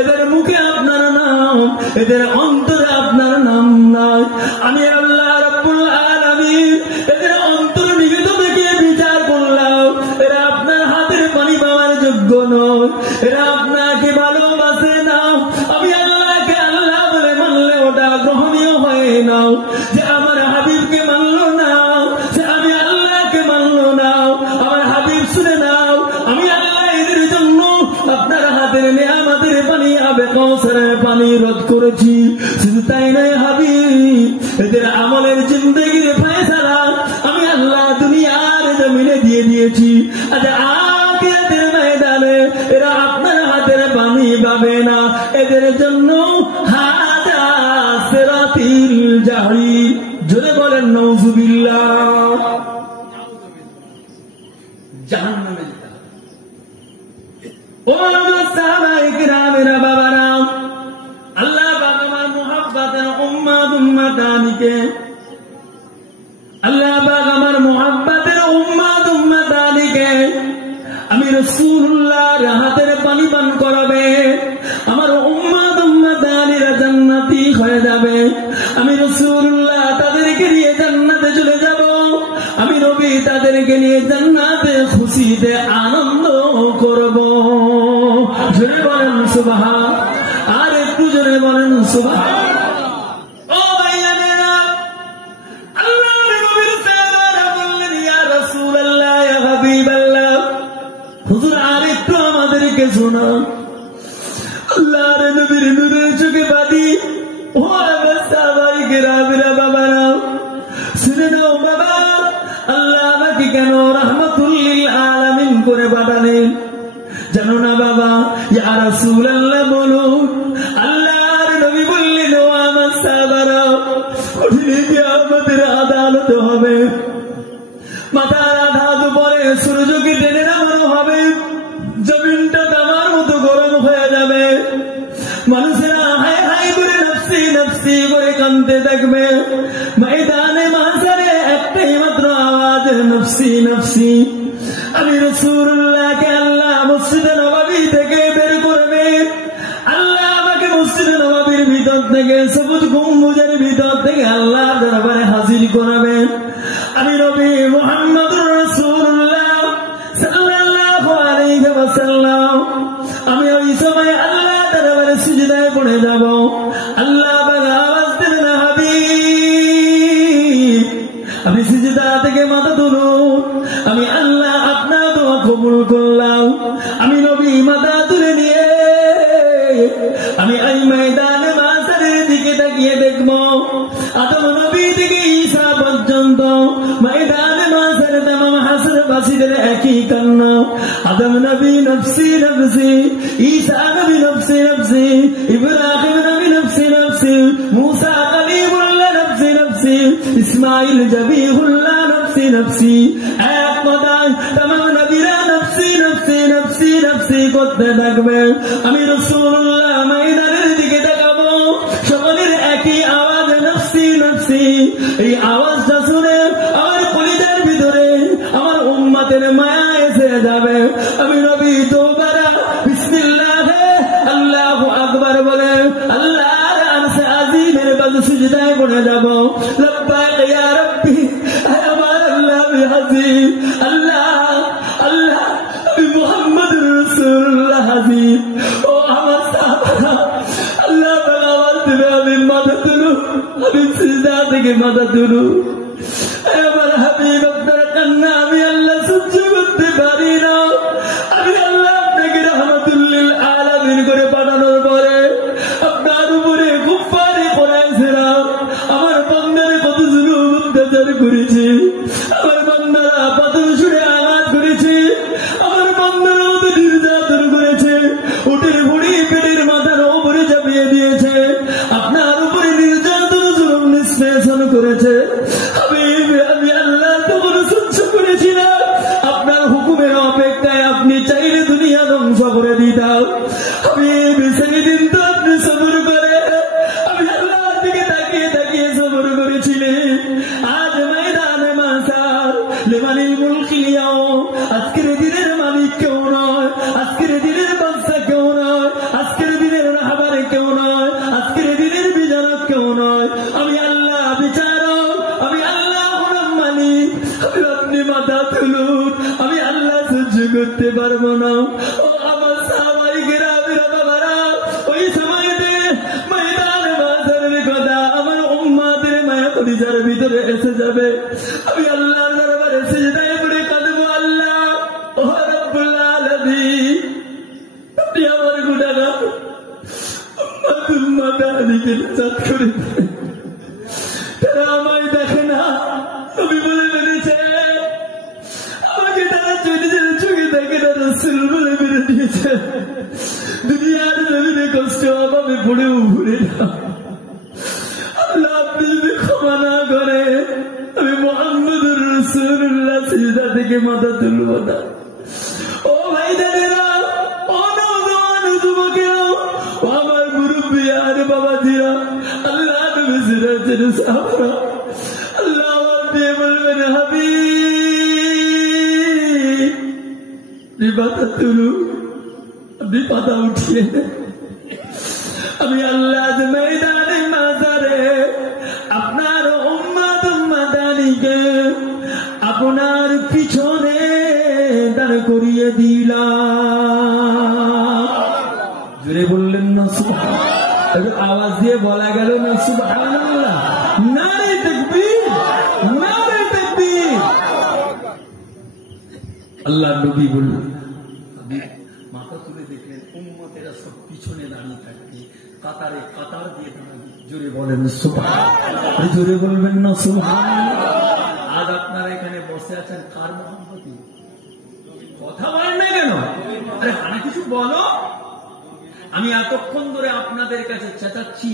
এদের মুখে আপনার নাম, এদের অন্তরে আপনার নাম নাই। আমি আল্লাহ রাব্বুল আলামিন এদের অন্তর নিহিত থেকে বিচার করলাম, এরা আপনার হাতের পানি পাওয়ার যোগ্য নয়, এরা আপনাকে ভালোবাসে না। আমি আল্লাহকে আল্লাহ বলে মানলে ওটা গ্রহণীয় হয় না। যে আমার হাবিবকে মানলো না, সে আমি আল্লাহকে মানলো না। আমার হাবিব শুনে নাও, আমি আল্লাহ এদের জন্য আপনার হাতের নেয়ামতের পানি, আবে কাউসারের পানি রদ করেছি। শুধু তাই নয় হাবিব, এদের আমলের জিন্দেগির ফয়সালা আমি আল্লাহ দুনিয়ার জমিনে দিয়ে দিয়েছি। আচ্ছা, আখিরাতের ময়দানে এরা আপনার হাতের পানি পাবে না। এদের জন্য হাজা সিরাতিল জাহরি, জোরে বলেন নাউযুবিল্লাহ, জাহান্নামে। ও আমার সাহাবায়ে কেরামেরা বাবারা, আল্লাহ পাক আমার মুহাব্বতের উম্মতানিকে, আল্লাহ পাক আমার মুহাব্বতের উম্মতানিকে আমি রাসূলুল্লাহর হাতের পানি পান করাবে। আমার উম্মতানিরা জান্নাতি হয়ে যাবে। আমি রাসূলুল্লাহ তাদেরকে নিয়ে জান্নাতে চলে যাব। আমি নবী তাদেরকে নিয়ে জান্নাতে খুশিতে আনন্দ করব। জোরে বলেন সুবহান, আর একটু জোরে বলেন সুবহান। ও ভাইয়ানেরা, আল্লাহর নবীর সাহাবারা বললেন, ইয়া রাসূলুল্লাহ, ইয়া হাবিবাল্লাহ, হুজুর আর একটু আমাদেরকে শোনান। আল্লাহর নবীর নূরের চোখে বাদি ও আমার সাহাবা কেরামেরা বাবারা শুনে নাও বাবা, আল্লাহ আমাকে কেন রাহমাতুল লিল আলামিন করে পাঠালেন জানো না বাবা? ইয়া রাসূলুল্লাহ বলুন, আল্লাহর নবী বললেন ও আমার সাহাবারা, কঠিন কিয়ামতের আদালত হবে, মাথার আঘাত পরে সূর্যকে টেনে নামানো হবে, জমিনটা তামার মতো গরম হয়ে যাবে, মানুষেরা হায় হায় করে নফসি নফসি করে কাঁদতে থাকবে, ময়দানে মাহশারে একটাই মাত্র আওয়াজ নফসি নফসি। আমি রাসূলুল্লাহকে আল্লাহ মসজিদে নববী থেকে বের করবে, আল্লাহ আমাকে মসজিদে নববীর ভিতর থেকে সবুজ গম্বুজের ভিতর থেকে আল্লাহর দরবারে হাজির করাবেন। আমি নবী মুহাম্মদুর রাসূলুল্লাহ সাল্লাল্লাহু আলাইহি ওয়াসাল্লাম, আমি ওই সময় আল্লাহ দরবারে সিজদায় পড়ে যাব। আল্লাহ পাক আওয়াজ দেন না হাবিব, আমি সিজদা থেকে মাথা তুলুন, আমি আল্লাহ আপনার দোয়া কবুল করলাম। আমি নবী মাথা তুলে নিয়ে আমি এই ময়দানে মাহশারের দিকে তাকিয়ে দেখব, আদম নবী থেকে ঈসা পর্যন্ত ময়দানে মাহশারে তামাম হাসরবাসীদের একই কান্না। আদম নবী নফসি নফসি, ঈসা নবী নফসি নফসি, ইব্রাহিম নবী নফসি নফসি, মুসা কালিমুল্লাহ নফসি নফসি, ইসমাইল জবিহুল্লাহ নফসি নফসি। এক কথায় তামাম নবীরা নফসি নফসি নফসি নফসি করতে থাকবে। আমি রাসূলুল্লাহ ময়দানের দিকে তাকাবো, সকলের একই আওয়াজ নফসি নফসি। এই আওয়াজটা শুনে আমার কলিজার ভিতরে আমার উম্মতের মায়া এসে যাবে। আমি নবী তোবারা বিসমিল্লাহ আল্লাহু আকবার বলে আল্লাহর আরশে আজিমের কাছে সিজদায় পড়ে যাব। লব্বাইক ইয়া রাব্বি, হে আমার আল্লাহ আমি হাজির, আল্লাহ আল্লাহ আমি মুহাম্মদুর রাসূলুল্লাহ হাজির। ও আমার সাহাবারা, আল্লাহ পাক আওয়াজ দিবে, আমি মাথা তুলু, আমি সিজদা থেকে মাথা তুলু। আমার হাবিব আপনার কান্না আমি আল্লাহ সহ্য করতে পারি না। আমি আল্লাহ আপনাকে রাহমাতুল লিল আলামিন করে পাঠানোর পরে আপনার উপরে কুফফারে কুরাইশরা আমার বান্দারে কত জুলুম অত্যাচার করেছে, আমার বান্দারা পাথর ছুঁড়ে আঘাত করেছে, আমার বান্দারা কত নির্যাতন করেছে, উটের ভুঁড়ি পেটের মাথার উপরে চাপিয়ে দিয়েছে, আপনার উপরে নির্যাতন জুলুম নিষ্পেষণ করেছে। আমি আল্লাহ তখন সহ্য করেছি না, আপনার হুকুমের অপেক্ষায় আপনি চাইলে দুনিয়া ধ্বংস করে দিতাম। আমি সেই দিন তো আপনি সবর করে আমি আল্লাহর দিকে তাকিয়ে তাকিয়ে সবর করেছিলেন। আজ ময়দানে মাহশার লিমানিল মুলকি ইয়াউম, আজকের দিনের মালিক কেউ নয়, আজকের দিনের বাদশা কেউ নয়, আজকের দিনের রাহবার কেউ নয়, আজকের দিনের বিচারক কেউ নয়। আমি আল্লাহ বিচারক, আমি আল্লাহ মালিক। আপনি মাথা তুলুন, আমি আল্লাহ সহ্য করতে পারবো না। ও আমার সাহাবায়ে কেরামেরা বাবারা, ওই সময়তে ময়দানে মাহশারের কথা আমার উম্মতের মায়া কলিজার ভিতরে এসে যাবে। আমি আল্লাহর দরবারে সিজদায় পড়ে কাঁদবো, আল্লাহ ও রব্বুল আলামিন, আপনি আমার গুনাহগার উম্মতকে নাজাত করে দেন। তারা আমায় দেখে না, তুমি বলে বেরিয়েছে, আমাকে তারা চোখে দেখে না, রাসূল বলে বেরিয়ে দিয়েছে। দুনিয়ার জমিনে কষ্ট অভাবে পড়েও ভুলে না। আল্লাহ আপনি যদি ক্ষমা না করে আমি মুহাম্মদুর রাসূলুল্লাহ সিজদা থেকে মাথা তুলব না। ও ভাই জানেরা, ও নওজোয়ান যুবকেরা, ও আমার মুরব্বী আর বাবাজিরা, আল্লাহ নবী সিরাজের সাহাবারা, আল্লাহ দিয়ে বলবেন হাবিব আপনি মাথা তুলুন, আপনি পাতা উঠিয়ে দেন। আমি আল্লাহ ময়দানে মাহশারে আপনার উম্মত উম্মতানিকে আপনার পিছনে দাঁড় করিয়ে দিলাম। জোরে বললেন না সুবহানাল্লাহ? আওয়াজ দিয়ে বলা গেল না সুবহানাল্লাহ? নারে তাকবীর, নারে তাকবীর। আল্লাহ নবী বললেন মাথা তুলে দেখলেন উম্মতেরা সব পিছনে দাঁড়িয়ে থাকবে, কাতারে কাতার দিয়ে দাঁড়াবে। জোরে বলেন সুবহানাল্লাহ, জোরে বলবেন না সুবহানাল্লাহ। আজ আপনারা এখানে বসে আছেন কার মহব্বতে? কথা বলেন না কেন? আরে মানে কিছু বলো। আমি এতক্ষণ ধরে আপনাদের কাছে চেঁচাচ্ছি,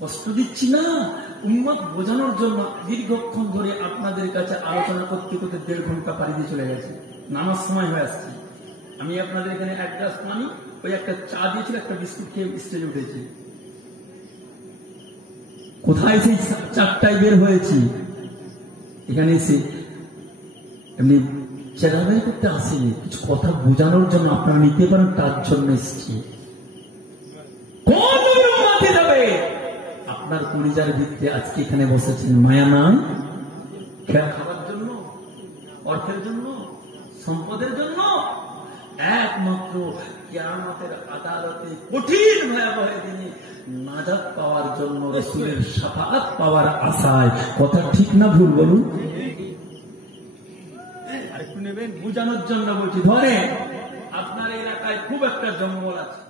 কষ্ট দিচ্ছি না, উম্মত বোঝানোর জন্য দীর্ঘক্ষণ ধরে আপনাদের কাছে আলোচনা করতে করতে 1.5 ঘন্টা পাড়ি দিয়ে চলে গেছে। নামাজ সময় হয়ে আসছে। আমি আপনাদের এখানে এক গ্লাস পানি, ওই একটা চা দিয়েছিল, একটা বিস্কুট খেয়ে স্টেজে উঠেছি। কোথায় সেই 4টায় বের হয়েছি? এখানে এসে এমনি চেরাবাই করতে আসেনি, কিছু কথা বোঝানোর জন্য, আপনারা নিতে পারেন তার জন্য এসেছি। কোন মাঠে যাবে? আপনার পরিজার ভিত্তিতে আজকে এখানে বসেছেন, মায়া নাই খাবার জন্য, অর্থের জন্য, সম্পদের জন্য, একমাত্র কিয়ামতের আদালতে কঠিন ভয়াবহ দিনে নাজাত পাওয়ার জন্য, রাসূলের শাফাআত পাওয়ার আশায়। কথা ঠিক না ভুল বলুন? আরেকটু নেবেন? বুঝানোর জন্য বলছি। ধরে আপনার এলাকায় খুব একটা জঙ্গল আছে,